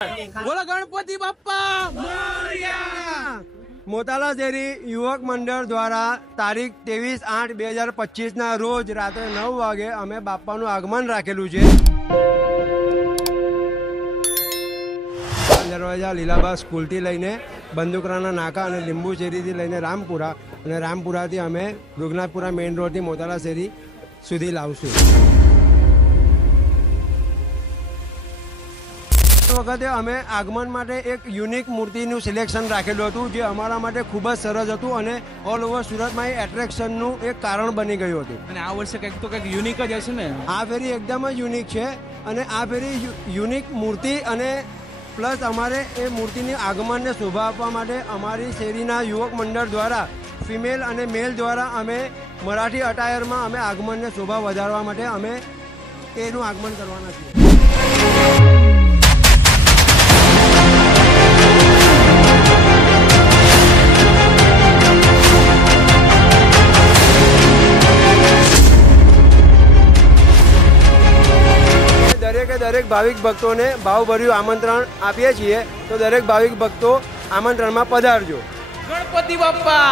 बोला गणपति बाप्पा मोरया। મોતાલા શેરી યુવક મંડળ દ્વારા તારીખ 23/8/2025 ના રોજ રાત્રે 9 વાગે અમે બાપાનું આગમન રાખેલું છે। દરવાજા લીલાબા સ્કૂલથી લઈને બંદુકરાના નાકા અને લીંબુ શેરીથી લઈને રામપુરા અને રામપુરાથી અમે રૂગનાથપુરા મેઇન રોડથી મોતાલા શેરી સુધી લાવશું। વખતે અમે આગમન માટે એક યુનિક મૂર્તિનું સિલેક્શન રાખેલું હતું જે અમારા માટે ખૂબ જ સરસ હતું અને ઓલ ઓવર સુરતમાં એ એટ્રેક્શનનું એક કારણ બની ગયું હતું। અને આ વર્ષે કંઈક તો કંઈક યુનિક જ હશે ને? આ ફેરી એકદમ જ યુનિક છે અને આ ફેરી યુનિક મૂર્તિ અને પ્લસ અમારે એ મૂર્તિની આગમનને શોભા આપવા માટે અમારી શેરીના યુવક મંડળ દ્વારા ફિમેલ અને મેલ દ્વારા અમે મરાઠી અટાયરમાં અમે આગમનને શોભા વધારવા માટે અમે એનું આગમન કરવાના છીએ। દરેક ભાવિક ભક્તોને ભાવભર્યું આમંત્રણ આપીએ છીએ, તો દરેક ભાવિક ભક્તો આમંત્રણમાં પધારજો। ગણપતિ બાપ્પા।